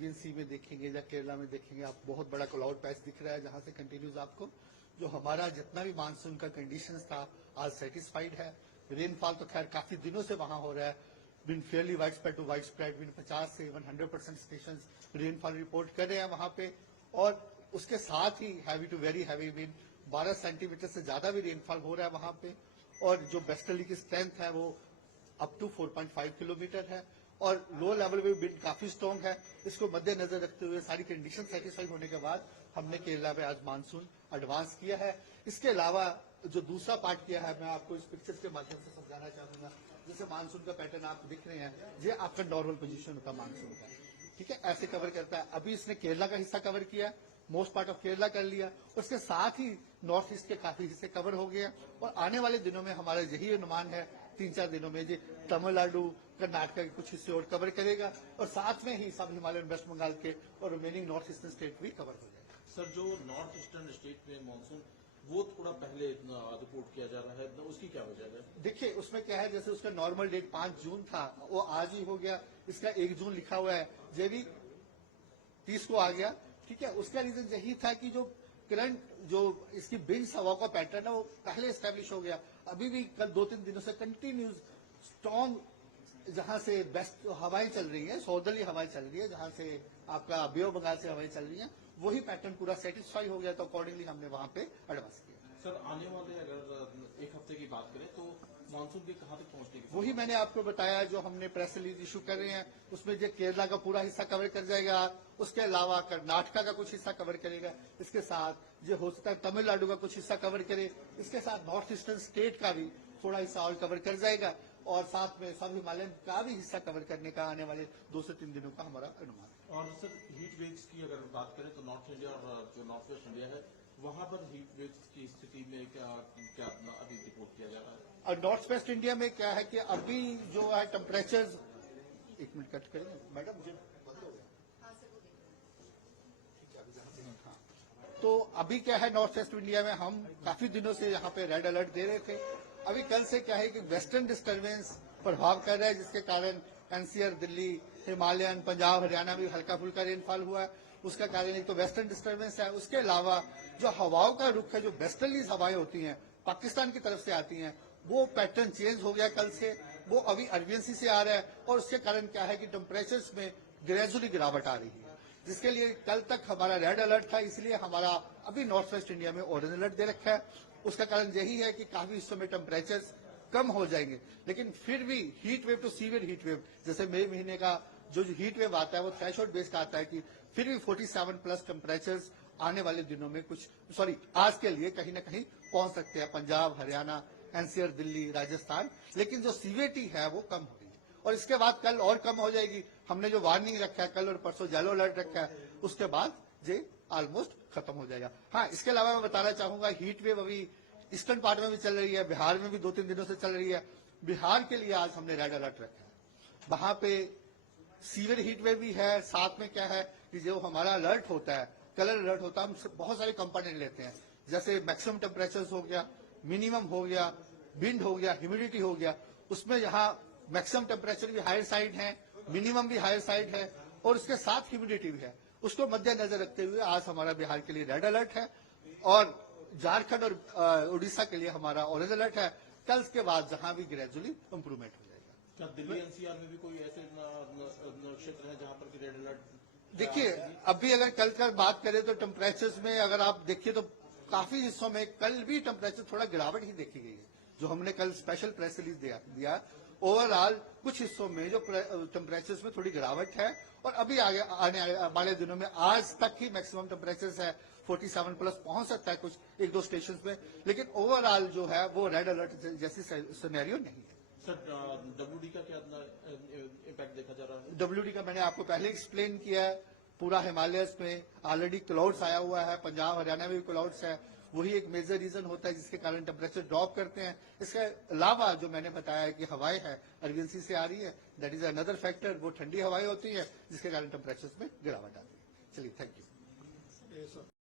सी में देखेंगे या केरला में देखेंगे आप, बहुत बड़ा क्लाउड पैच दिख रहा है जहां से कंटिन्यूज आपको जो हमारा जितना भी मानसून का कंडीशंस था आज सेटिस्फाइड है। रेनफॉल तो खैर काफी दिनों से वहां हो रहा है, been fairly widespread to widespread, बिन 50 से 100% स्टेशन रेनफॉल रिपोर्ट कर रहे हैं वहां पे। और उसके साथ ही heavy to very heavy wind 12 centimetre से ज्यादा भी रेनफॉल हो रहा है वहां पे। और जो वेस्टर्ली की स्ट्रेंथ है वो अप टू 4.5 किलोमीटर है और लो लेवल में विंड काफी स्ट्रॉन्ग है। इसको मद्देनजर रखते हुए सारी कंडीशन सेटिस्फाई होने के बाद हमने केरला में आज मानसून एडवांस किया है। इसके अलावा जो दूसरा पार्ट किया है मैं आपको इस पिक्चर्स के माध्यम से समझाना चाहूंगा। जैसे मानसून का पैटर्न आप दिख रहे हैं, ये आपका नॉर्मल पोजीशन होता है मानसून का, ठीक है, ऐसे कवर करता है। अभी इसने केरला का हिस्सा कवर किया, मोस्ट पार्ट ऑफ केरला कर लिया, उसके साथ ही नॉर्थ ईस्ट के काफी हिस्से कवर हो गए। और आने वाले दिनों में हमारा यही अनुमान है 3-4 दिनों में जी तमिलनाडु कर्नाटक के कुछ हिस्से और कवर करेगा और साथ में ही सब हिमालयन वेस्ट बंगाल के और रिमेनिंग नॉर्थ ईस्टर्न स्टेट भी कवर हो जाएगा। सर, जो नॉर्थ ईस्टर्न स्टेट में मानसून वो थोड़ा पहले रिपोर्ट किया जा रहा है, तो उसकी क्या वजह है? देखिए उसमें क्या है, जैसे उसका नॉर्मल डेट 5 जून था वो आज ही हो गया, इसका 1 जून लिखा हुआ है, ये भी 30 को आ गया, ठीक है। उसका रीजन यही था कि जो करंट जो इसकी बिन्स हवा का पैटर्न है वो पहले एस्टेब्लिश हो गया। अभी भी कल 2-3 दिनों से कंटिन्यूज स्ट्रॉन्ग जहां से बेस्ट हवाएं चल रही है, सौदर्ली हवाएं चल रही है, जहां से आपका बे ऑफ बंगाल से हवाएं चल रही है, वही पैटर्न पूरा सेटिस्फाई हो गया, तो अकॉर्डिंगली हमने वहां पे एडवांस किया। सर, आने वाले अगर एक हफ्ते की बात करें तो मानसून के कहां तक पहुंचने की? वही मैंने आपको बताया, जो हमने प्रेस रिलीज इशू कर रहे हैं उसमें जो केरला का पूरा हिस्सा कवर कर जाएगा, उसके अलावा कर्नाटका का कुछ हिस्सा कवर करेगा, इसके साथ जो हो सकता है तमिलनाडु का कुछ हिस्सा कवर करे, इसके साथ नॉर्थ ईस्टर्न स्टेट का भी थोड़ा हिस्सा और कवर कर जाएगा और साथ में सब हिमालयन का भी हिस्सा कवर करने का आने वाले 2 से 3 दिनों का हमारा अनुमान है। और सर, हीट वेव्स की अगर बात करें तो नॉर्थ इंडिया और जो नॉर्थ वेस्ट इंडिया है वहां पर हीट वेव्स की स्थिति में क्या अभी रिपोर्ट किया जा रहा है? और नॉर्थ वेस्ट इंडिया में क्या है कि अभी जो है टेम्परेचर, एक मिनट कट करेंगे मैडम, मुझे बंद हो गया। तो अभी क्या है, नॉर्थ वेस्ट इंडिया में हम काफी दिनों से यहाँ पे रेड अलर्ट दे रहे थे। अभी कल से क्या है कि वेस्टर्न डिस्टर्बेंस प्रभाव कर रहा है, जिसके कारण एनसीआर, दिल्ली, हिमालयन, पंजाब, हरियाणा में हल्का फुल्का रेनफॉल हुआ है। उसका कारण एक तो वेस्टर्न डिस्टर्बेंस है, उसके अलावा जो हवाओं का रुख है, जो वेस्टर्ली हवाएं होती हैं पाकिस्तान की तरफ से आती हैं, वो पैटर्न चेंज हो गया कल से, वो अभी अरबियन सी से आ रहा है और उसके कारण क्या है कि टेम्परेचर्स में ग्रेजुअली गिरावट आ रही है, जिसके लिए कल तक हमारा रेड अलर्ट था। इसलिए हमारा अभी नॉर्थ वेस्ट इंडिया में ऑरेंज अलर्ट दे रखा है। उसका कारण यही है कि काफी हिस्सों में टेम्परेचर्स कम हो जाएंगे, लेकिन फिर भी heat wave to severe heat wave, जैसे मई महीने का जो हीट वेव आता है वो थ्रेशोल्ड बेस्ड आता है कि फिर भी 47+ टेम्परेचर्स आने वाले दिनों में आज के लिए कहीं ना कहीं पहुंच सकते हैं पंजाब, हरियाणा, एनसीआर, दिल्ली, राजस्थान, लेकिन जो सीवियरिटी है वो कम हो रही है और इसके बाद कल और कम हो जाएगी। हमने जो वार्निंग रखा है कल और परसों येलो अलर्ट रखा है, उसके बाद ये ऑलमोस्ट खत्म हो जाएगा। हाँ, इसके अलावा मैं बताना चाहूंगा हीट वेव अभी ईस्टर्न पार्ट में भी चल रही है, बिहार में भी 2-3 दिनों से चल रही है। बिहार के लिए आज हमने रेड अलर्ट रखा है, वहां पे सीवियर हीट वेव भी है। साथ में क्या है कि जो हमारा अलर्ट होता है, कलर अलर्ट होता है, हम बहुत सारे कंपोनेंट लेते हैं, जैसे मैक्सिमम टेम्परेचर हो गया, मिनिमम हो गया, विंड हो गया, ह्यूमिडिटी हो गया। उसमें यहाँ मैक्सिमम टेम्परेचर भी हायर साइड है, मिनिमम भी हायर साइड है और उसके साथ ह्यूमिडिटी भी है। उसको मद्देनजर रखते हुए आज हमारा बिहार के लिए रेड अलर्ट है और झारखंड और उड़ीसा के लिए हमारा ऑरेंज अलर्ट है। कल के बाद जहां भी ग्रेजुअली इंप्रूवमेंट हो जाएगा। क्या दिल्ली एनसीआर में भी कोई ऐसे क्षेत्र है जहां पर रेड अलर्ट? देखिए अभी अगर कल का बात करें तो टेम्परेचर्स में अगर आप देखिए तो काफी हिस्सों में कल भी टेम्परेचर थोड़ा गिरावट ही देखी गई है, जो हमने कल स्पेशल प्रेस रिलीज दिया। ओवरऑल कुछ हिस्सों में जो टेम्परेचर्स में थोड़ी गिरावट है और अभी आगे आने वाले दिनों में आज तक ही मैक्सिमम टेम्परेचर्स है 47+ पहुंच सकता है कुछ 1-2 स्टेशन में, लेकिन ओवरऑल जो है वो रेड अलर्ट जैसी सिनेरियो नहीं है। सर, डब्ल्यूडी का क्या इम्पैक्ट देखा जा रहा है? डब्ल्यूडी का मैंने आपको पहले एक्सप्लेन किया है, पूरा हिमालयस में ऑलरेडी क्लाउड्स आया हुआ है, पंजाब हरियाणा में भी क्लाउड्स है, वही एक मेजर रीजन होता है जिसके कारण टेम्परेचर ड्रॉप करते हैं। इसके अलावा जो मैंने बताया है कि हवाएं है अरबियन सी से आ रही है, दैट इज अनदर फैक्टर, वो ठंडी हवाएं होती है जिसके कारण टेम्परेचर में गिरावट आती है। चलिए, थैंक यू।